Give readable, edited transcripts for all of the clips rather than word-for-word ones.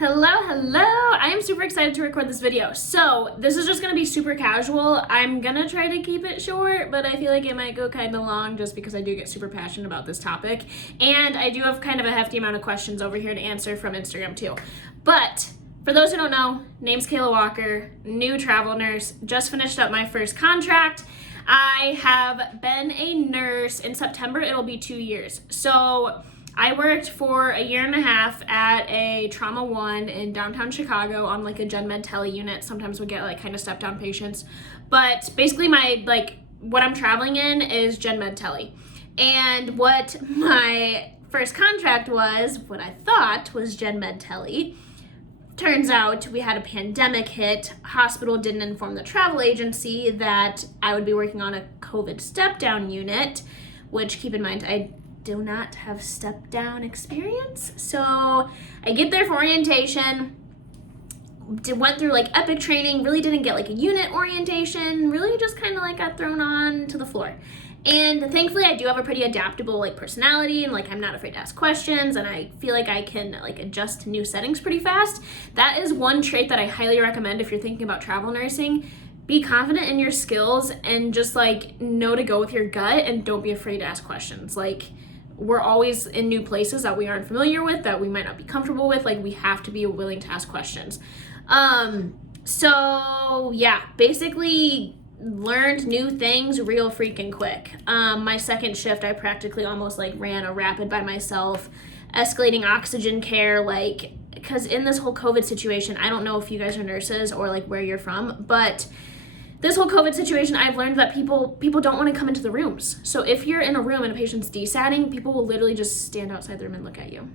Hello! I am super excited to record this video. So, this is just gonna be super casual. I'm gonna try to keep it short, but I feel like it might go kind of long just because I do get super passionate about this topic. And I do have kind of a hefty amount of questions over here to answer from Instagram too. But, for those who don't know, name's Kayla Walker, new travel nurse, just finished up my first contract. I have been a nurse. In September, it'll be 2 years. So, I worked for a year and a half at a Trauma 1 in downtown Chicago on like a gen med tele unit. Sometimes we get like kind of step down patients. But basically what I'm traveling in is gen med tele. And what my first contract was, what I thought was gen med tele, turns out we had a pandemic hit. Hospital didn't inform the travel agency that I would be working on a COVID step down unit, which keep in mind, I do not have step down experience. So I get there for orientation, went through like epic training, really didn't get like a unit orientation, really just kind of like got thrown on to the floor. And thankfully I do have a pretty adaptable like personality, and like I'm not afraid to ask questions, and I feel like I can like adjust to new settings pretty fast. That is one trait that I highly recommend if you're thinking about travel nursing. Be confident in your skills and just like know to go with your gut, and don't be afraid to ask questions. Like, we're always in new places that we aren't familiar with, that we might not be comfortable with. Like, we have to be willing to ask questions. So yeah, basically learned new things real freaking quick. My second shift, I practically almost like ran a rapid by myself, escalating oxygen care, like, because in this whole COVID situation, I don't know if you guys are nurses or like where you're from, but this whole COVID situation, I've learned that people don't want to come into the rooms. So if you're in a room and a patient's desatting, people will literally just stand outside the room and look at you.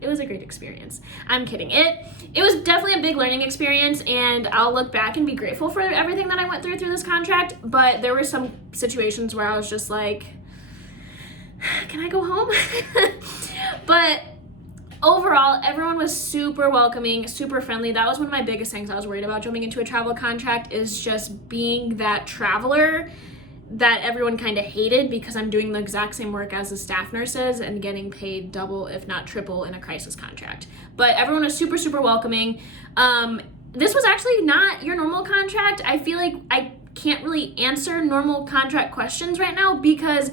It was a great experience. I'm kidding. It was definitely a big learning experience, and I'll look back and be grateful for everything that I went through this contract. But there were some situations where I was just like, can I go home? But overall, everyone was super welcoming, super friendly. That was one of my biggest things I was worried about jumping into a travel contract, is just being that traveler that everyone kind of hated, because I'm doing the exact same work as the staff nurses and getting paid double, if not triple, in a crisis contract. But everyone was super, super welcoming. This was actually not your normal contract. I feel like I can't really answer normal contract questions right now, because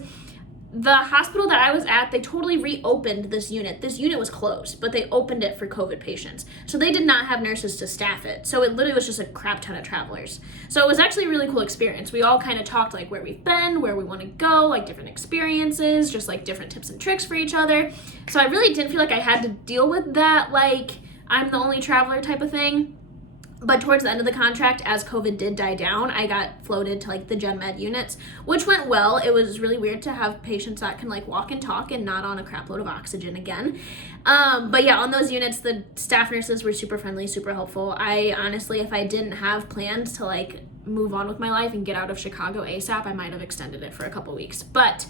the hospital that I was at, they totally reopened this unit. This unit was closed, but they opened it for COVID patients. So they did not have nurses to staff it. So it literally was just a crap ton of travelers. So it was actually a really cool experience. We all kind of talked like where we've been, where we want to go, like different experiences, just like different tips and tricks for each other. So I really didn't feel like I had to deal with that, like I'm the only traveler type of thing. But towards the end of the contract, as COVID did die down, I got floated to like the gen med units, which went well. It was really weird to have patients that can like walk and talk and not on a crap load of oxygen again. But yeah, on those units, the staff nurses were super friendly, super helpful. I honestly, if I didn't have plans to like move on with my life and get out of Chicago ASAP, I might have extended it for a couple weeks. But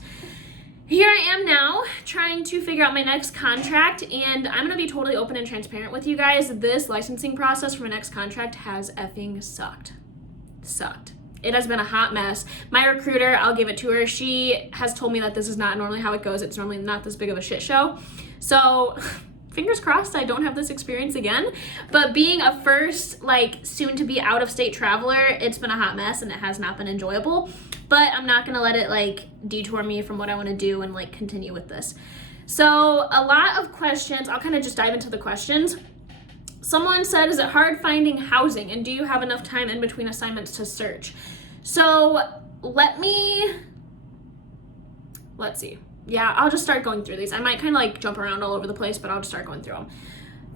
here I am now, trying to figure out my next contract, and I'm gonna be totally open and transparent with you guys. This licensing process for my next contract has effing sucked. It has been a hot mess. My recruiter, I'll give it to her, she has told me that this is not normally how it goes. It's normally not this big of a shit show. So fingers crossed I don't have this experience again. But being a first, like, soon to be out of state traveler, it's been a hot mess and it has not been enjoyable. But I'm not gonna let it like detour me from what I wanna do and like continue with this. So a lot of questions, I'll kind of just dive into the questions. Someone said, is it hard finding housing, and do you have enough time in between assignments to search? So let's see. Yeah, I'll just start going through these. I might kind of like jump around all over the place, but I'll just start going through them.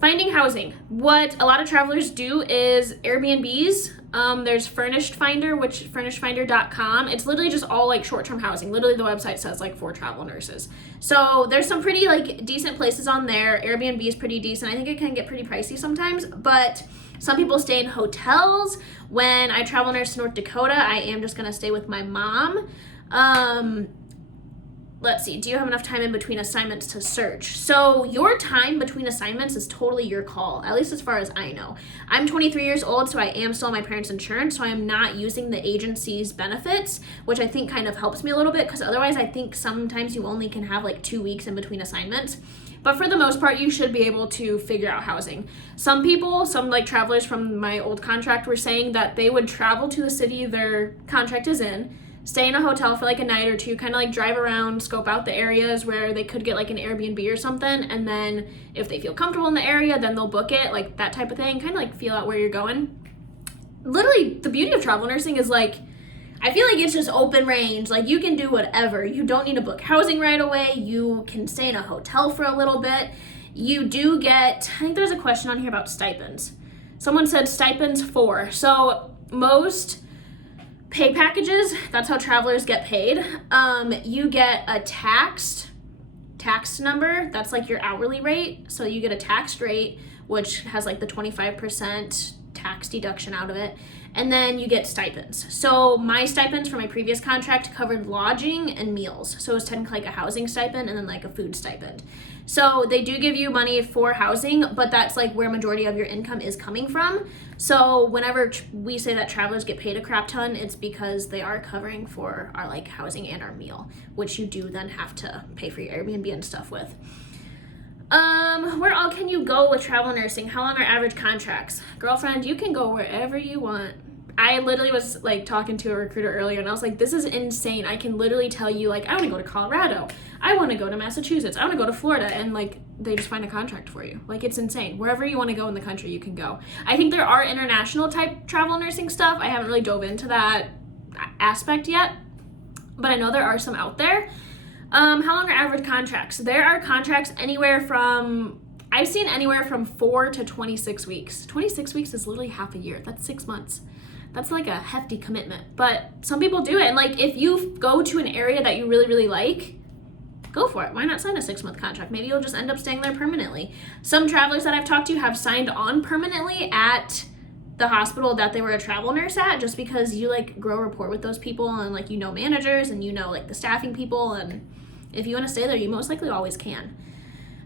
Finding housing. What a lot of travelers do is Airbnbs. There's Furnished Finder, which furnishedfinder.com. It's literally just all like short-term housing. Literally the website says like for travel nurses. So there's some pretty like decent places on there. Airbnb is pretty decent. I think it can get pretty pricey sometimes, but some people stay in hotels. When I travel nurse to North Dakota, I am just gonna stay with my mom. Let's see, do you have enough time in between assignments to search? So your time between assignments is totally your call, at least as far as I know. I'm 23 years old, so I am still on my parents' insurance, so I am not using the agency's benefits, which I think kind of helps me a little bit, because otherwise I think sometimes you only can have like 2 weeks in between assignments. But for the most part, you should be able to figure out housing. Some people, some like travelers from my old contract were saying that they would travel to the city their contract is in, stay in a hotel for like a night or two, kind of like drive around, scope out the areas where they could get like an Airbnb or something, and then if they feel comfortable in the area, then they'll book it, like that type of thing, kind of like feel out where you're going. Literally, the beauty of travel nursing is like, I feel like it's just open range. Like, you can do whatever. You don't need to book housing right away. You can stay in a hotel for a little bit. You do get, I think there's a question on here about stipends. Someone said stipends for. So most pay packages, that's how travelers get paid. You get a tax number. That's like your hourly rate. So you get a taxed rate, which has like the 25% tax deduction out of it. And then you get stipends. So my stipends for my previous contract covered lodging and meals. So it was technically like a housing stipend and then like a food stipend. So they do give you money for housing, but that's like where majority of your income is coming from. So whenever we say that travelers get paid a crap ton, it's because they are covering for our like housing and our meal, which you do then have to pay for your Airbnb and stuff with. Where all can you go with travel nursing? How long are average contracts? Girlfriend, you can go wherever you want. I literally was like talking to a recruiter earlier and I was like, this is insane. I can literally tell you like, I want to go to Colorado. I want to go to Massachusetts. I want to go to Florida. And like, they just find a contract for you. Like, it's insane. Wherever you want to go in the country, you can go. I think there are international type travel nursing stuff. I haven't really dove into that aspect yet, but I know there are some out there. How long are average contracts? There are contracts anywhere from, I've seen anywhere from 4 to 26 weeks. 26 weeks is literally half a year. That's 6 months. That's like a hefty commitment, but some people do it. And like, if you go to an area that you really, really like, go for it. Why not sign a 6-month contract? Maybe you'll just end up staying there permanently. Some travelers that I've talked to have signed on permanently at the hospital that they were a travel nurse at, just because you like grow rapport with those people and like, you know, managers and you know, like the staffing people. And if you want to stay there, you most likely always can.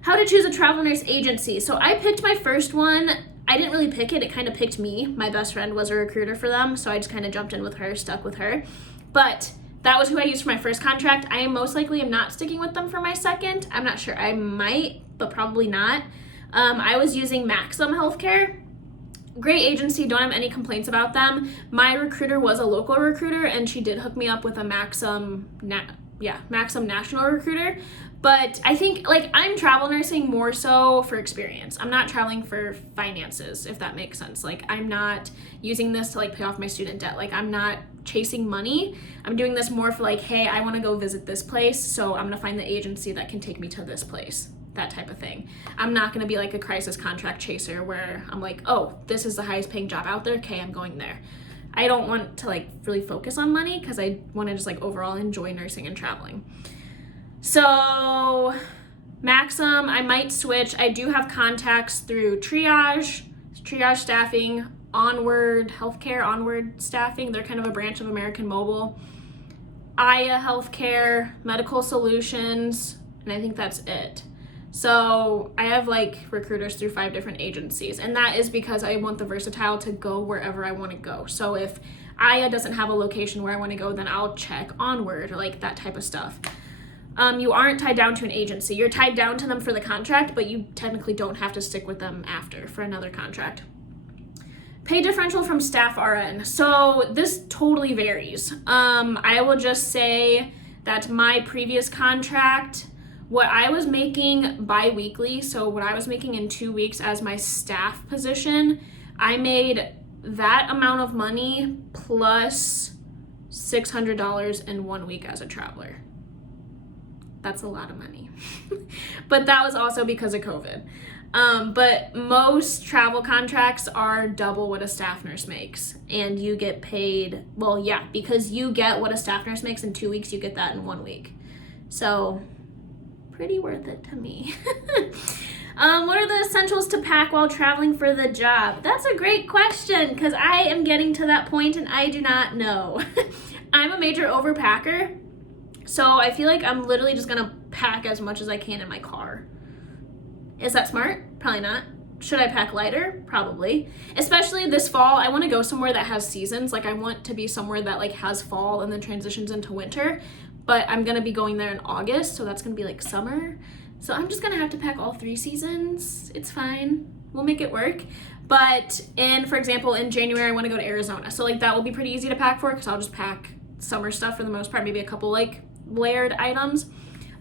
How to choose a travel nurse agency. So I picked my first one. I didn't really pick it. It kind of picked me. My best friend was a recruiter for them, so I just kind of jumped in with her, stuck with her. But that was who I used for my first contract. I most likely am not sticking with them for my second. I'm not sure. I might, but probably not. I was using Maxim Healthcare. Great agency. Don't have any complaints about them. My recruiter was a local recruiter, and she did hook me up with a Maxim national recruiter. But I think like I'm travel nursing more so for experience. I'm not traveling for finances, if that makes sense. Like, I'm not using this to like pay off my student debt. Like, I'm not chasing money. I'm doing this more for like, hey, I want to go visit this place, so I'm gonna find the agency that can take me to this place, that type of thing. I'm not gonna be like a crisis contract chaser where I'm like, oh, this is the highest paying job out there, okay, I'm going there. I don't want to like really focus on money because I want to just like overall enjoy nursing and traveling. So Maxim, I might switch. I do have contacts through Triage Staffing, Onward Healthcare, Onward Staffing. They're kind of a branch of American Mobile. Aya Healthcare, Medical Solutions, and I think that's it. So I have like recruiters through 5 different agencies, and that is because I want the versatile to go wherever I want to go. So if Aya doesn't have a location where I want to go, then I'll check Onward or like that type of stuff. You aren't tied down to an agency. You're tied down to them for the contract, but you technically don't have to stick with them after for another contract. Pay differential from staff RN. So this totally varies. I will just say that my previous contract, what I was making bi-weekly, so what I was making in 2 weeks as my staff position, I made that amount of money plus $600 in 1 week as a traveler. That's a lot of money. But that was also because of COVID. But most travel contracts are double what a staff nurse makes. And you get paid, well, yeah, because you get what a staff nurse makes in 2 weeks, you get that in 1 week. So pretty worth it to me. What are the essentials to pack while traveling for the job? That's a great question because I am getting to that point and I do not know. I'm a major overpacker. So I feel like I'm literally just gonna pack as much as I can in my car. Is that smart? Probably not. Should I pack lighter? Probably. Especially this fall, I want to go somewhere that has seasons. Like, I want to be somewhere that like has fall and then transitions into winter. But I'm gonna be going there in August, so that's gonna be like summer. So I'm just gonna have to pack all 3 seasons. It's fine. We'll make it work. But for example, in January, I want to go to Arizona. So like that will be pretty easy to pack for because I'll just pack summer stuff for the most part, maybe a couple like layered items.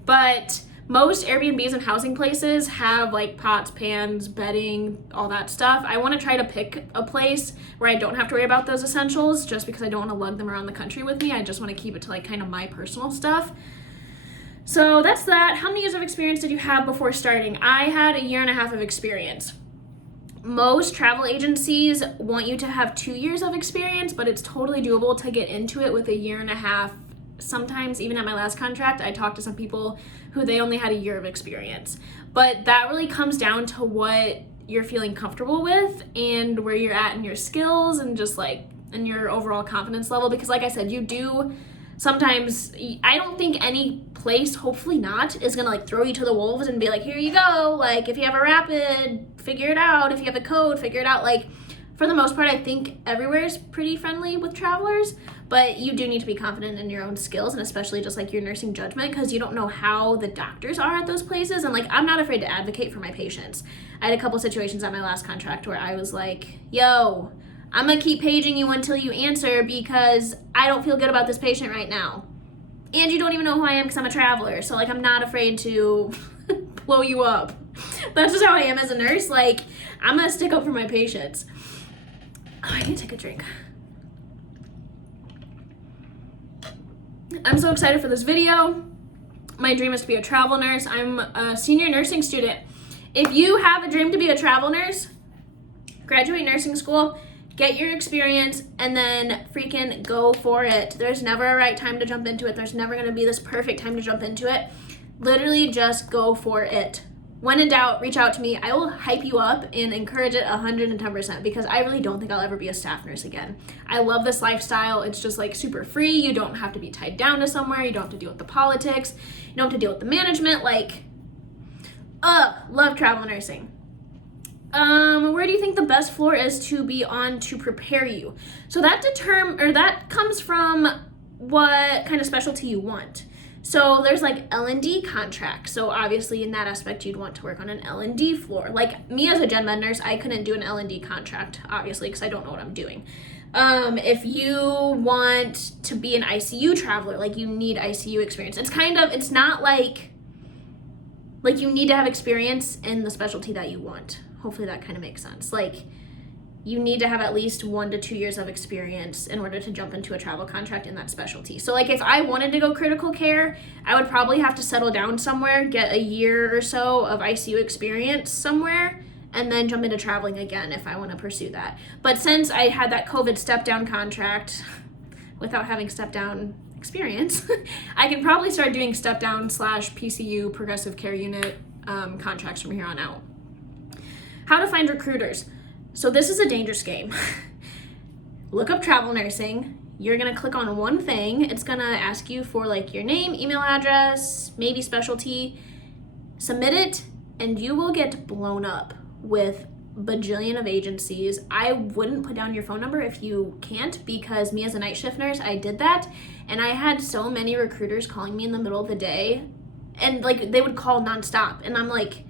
But most Airbnbs and housing places have like pots, pans, bedding, all that stuff. I want to try to pick a place where I don't have to worry about those essentials just because I don't want to lug them around the country with me. I just want to keep it to like kind of my personal stuff. So that's that. How many years of experience did you have before starting? I had 1.5 years of experience. Most travel agencies want you to have 2 years of experience, but it's totally doable to get into it with 1.5 years. Sometimes even at my last contract, I talked to some people who they only had 1 year of experience. But that really comes down to what you're feeling comfortable with and where you're at in your skills and just like in your overall confidence level. Because like I said, you do sometimes, I don't think any place, hopefully not, is gonna like throw you to the wolves and be like, here you go, like if you have a rapid, figure it out. If you have a code, figure it out. Like for the most part, I think everywhere is pretty friendly with travelers, but you do need to be confident in your own skills and especially just like your nursing judgment because you don't know how the doctors are at those places. And like, I'm not afraid to advocate for my patients. I had a couple situations at my last contract where I was like, yo, I'm gonna keep paging you until you answer because I don't feel good about this patient right now. And you don't even know who I am because I'm a traveler. So like, I'm not afraid to blow you up. That's just how I am as a nurse. Like, I'm gonna stick up for my patients. Oh, I need to take a drink. I'm so excited for this video. My dream is to be a travel nurse. I'm a senior nursing student. If you have a dream to be a travel nurse, graduate nursing school, get your experience, and then freaking go for it. There's never a right time to jump into it. There's never gonna be this perfect time to jump into it. Literally just go for it. When in doubt, reach out to me. I will hype you up and encourage it 110% because I really don't think I'll ever be a staff nurse again. I love this lifestyle. It's just like super free. You don't have to be tied down to somewhere. You don't have to deal with the politics. You don't have to deal with the management. Like, love travel nursing. Where do you think the best floor is to be on to prepare you? So that comes from what kind of specialty you want. So there's like L&D contracts. So obviously in that aspect, you'd want to work on an L&D floor. Like me as a gen med nurse, I couldn't do an L&D contract, obviously, because I don't know what I'm doing. If you want to be an ICU traveler, like you need ICU experience. It's not like you need to have experience in the specialty that you want. Hopefully that kind of makes sense. Like you need to have at least 1 to 2 years of experience in order to jump into a travel contract in that specialty. So like if I wanted to go critical care, I would probably have to settle down somewhere, get 1 year or so of ICU experience somewhere, and then jump into traveling again if I want to pursue that. But since I had that COVID step-down contract without having step-down experience, I can probably start doing step-down / PCU, progressive care unit contracts from here on out. How to find recruiters. So this is a dangerous game. Look up travel nursing. You're gonna click on one thing. It's gonna ask you for like your name, email address, maybe specialty. Submit it and you will get blown up with bajillion of agencies. I wouldn't put down your phone number if you can't because me as a night shift nurse, I did that. And I had so many recruiters calling me in the middle of the day and like they would call nonstop. And I'm like,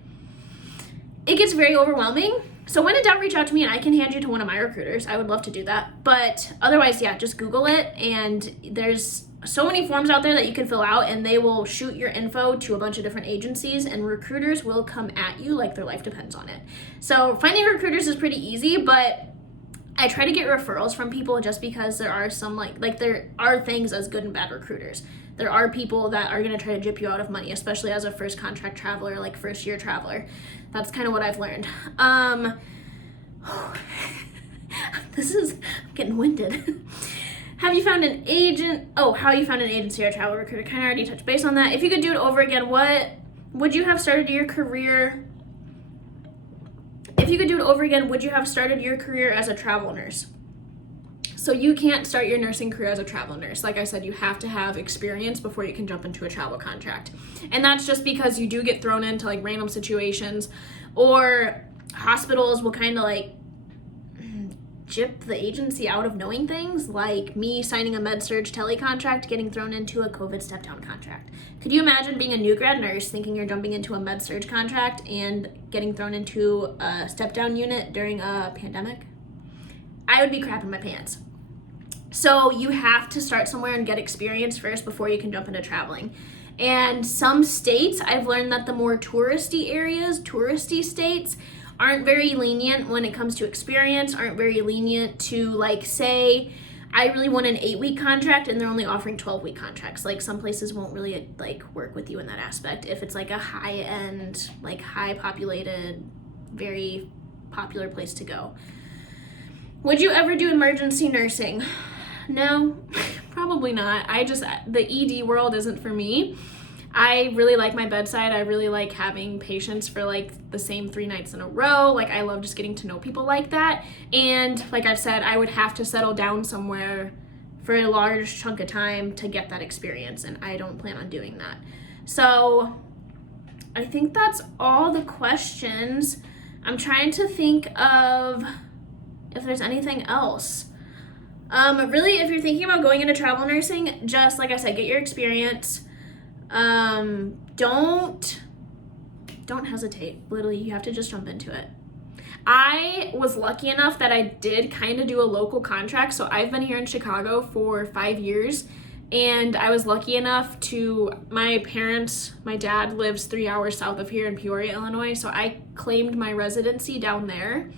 it gets very overwhelming. So when in doubt, reach out to me and I can hand you to one of my recruiters. I would love to do that. But otherwise, yeah, just Google it. And there's so many forms out there that you can fill out and they will shoot your info to a bunch of different agencies and recruiters will come at you like their life depends on it. So finding recruiters is pretty easy, but I try to get referrals from people just because there are some like there are things as good and bad recruiters. There are people that are going to try to gyp you out of money, especially as a first contract traveler, like first year traveler. That's kind of what I've learned. I'm getting winded. Have you found an agent? Oh, how you found an agency or a travel recruiter? Kind of already touched base on that. If you could do it over again, what would you have started your career? If you could do it over again, would you have started your career as a travel nurse? So you can't start your nursing career as a travel nurse. Like I said, you have to have experience before you can jump into a travel contract. And that's just because you do get thrown into like random situations or hospitals will kind of like gyp the agency out of knowing things, like me signing a med-surg tele contract, getting thrown into a COVID step-down contract. Could you imagine being a new grad nurse thinking you're jumping into a med-surg contract and getting thrown into a step-down unit during a pandemic? I would be crapping my pants. So you have to start somewhere and get experience first before you can jump into traveling. And some states, I've learned that the more touristy areas, touristy states, aren't very lenient when it comes to experience, aren't very lenient to, like, say, I really want an 8-week contract and they're only offering 12-week contracts. Like, some places won't really, like, work with you in that aspect if it's, like, a high-end, like, high-populated, very popular place to go. Would you ever do emergency nursing? No, probably not. The ED world isn't for me. I really like my bedside. I really like having patients for like the same 3 nights in a row. Like, I love just getting to know people like that. And like I've said, I would have to settle down somewhere for a large chunk of time to get that experience, and I don't plan on doing that. So I think that's all the questions. I'm trying to think of if there's anything else. Really, if you're thinking about going into travel nursing, just like I said, get your experience. Don't hesitate. Literally, you have to just jump into it. I was lucky enough that I did kind of do a local contract. So I've been here in Chicago for 5 years, and I was lucky enough my dad lives 3 hours south of here in Peoria, Illinois. So I claimed my residency down there.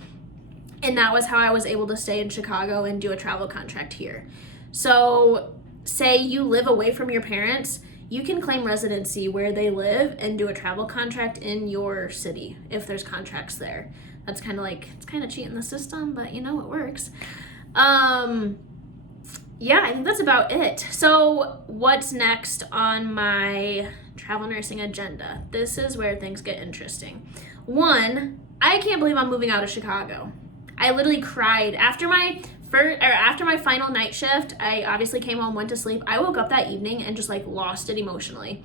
And that was how I was able to stay in Chicago and do a travel contract here. So say you live away from your parents, you can claim residency where they live and do a travel contract in your city if there's contracts there. That's kind of it's kind of cheating the system, but it works. Yeah, I think that's about it. So what's next on my travel nursing agenda? This is where things get interesting. 1, I can't believe I'm moving out of Chicago. I literally cried after my final night shift. I obviously came home, went to sleep. I woke up that evening and just lost it emotionally.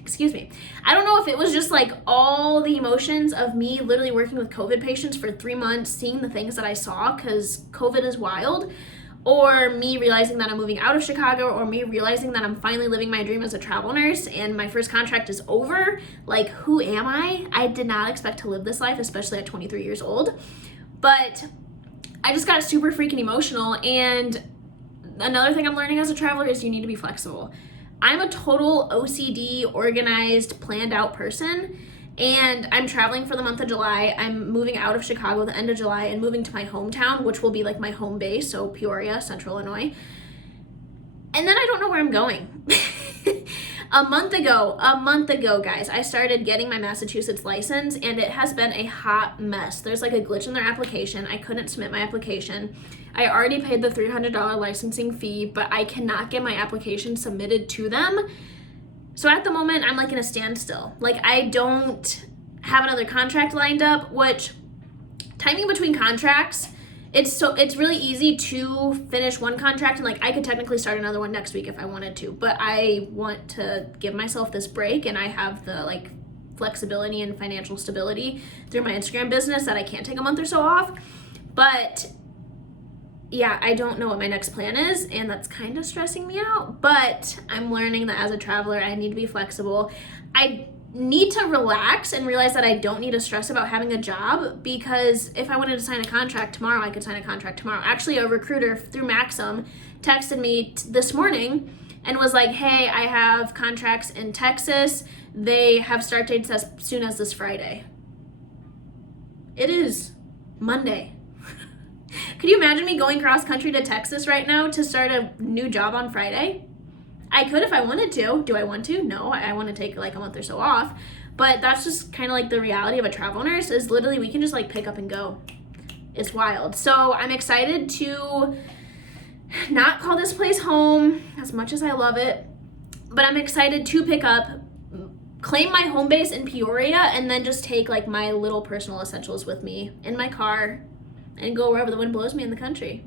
Excuse me. I don't know if it was just all the emotions of me literally working with COVID patients for 3 months, seeing the things that I saw, because COVID is wild, or me realizing that I'm moving out of Chicago, or me realizing that I'm finally living my dream as a travel nurse and my first contract is over. Who am I? I did not expect to live this life, especially at 23 years old. But I just got super freaking emotional. And another thing I'm learning as a traveler is you need to be flexible. I'm a total OCD, organized, planned out person. And I'm traveling for the month of July. I'm moving out of Chicago the end of July and moving to my hometown, which will be my home base, so Peoria, Central Illinois. And then I don't know where I'm going. A month ago, guys, I started getting my Massachusetts license, and it has been a hot mess. There's a glitch in their application. I couldn't submit my application. I already paid the $300 licensing fee, but I cannot get my application submitted to them. So at the moment, I'm in a standstill. I don't have another contract lined up, which timing between contracts, it's really easy to finish one contract and I could technically start another one next week if I wanted to, but I want to give myself this break, and I have the flexibility and financial stability through my Instagram business that I can't take a month or so off. But yeah, I don't know what my next plan is, and that's kind of stressing me out, but I'm learning that as a traveler, I need to be flexible. I need to relax and realize that I don't need to stress about having a job, because if I wanted to sign a contract tomorrow, I could sign a contract tomorrow. Actually, a recruiter through Maxim texted me this morning and was like, hey, I have contracts in Texas. They have start dates as soon as this Friday. It is Monday. Could you imagine me going cross country to Texas right now to start a new job on Friday? I could if I wanted to. Do I want to? No, I want to take a month or so off. But that's just kind of the reality of a travel nurse, is literally we can just pick up and go. It's wild. So I'm excited to not call this place home as much as I love it, but I'm excited to pick up, claim my home base in Peoria, and then just take my little personal essentials with me in my car and go wherever the wind blows me in the country.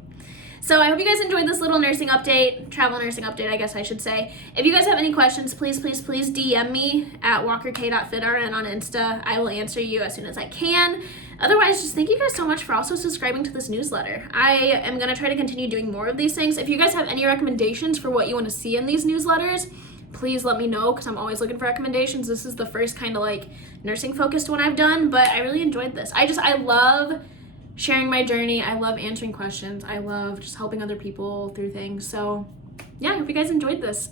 So I hope you guys enjoyed this little nursing update, travel nursing update, I guess I should say. If you guys have any questions, please DM me at walkerk.fitrn on Insta. I will answer you as soon as I can. Otherwise, just thank you guys so much for also subscribing to this newsletter. I am going to try to continue doing more of these things. If you guys have any recommendations for what you want to see in these newsletters, please let me know, because I'm always looking for recommendations. This is the first kind of like nursing focused one I've done, but I really enjoyed this. I love sharing my journey. I love answering questions. I love just helping other people through things. So yeah, I hope you guys enjoyed this.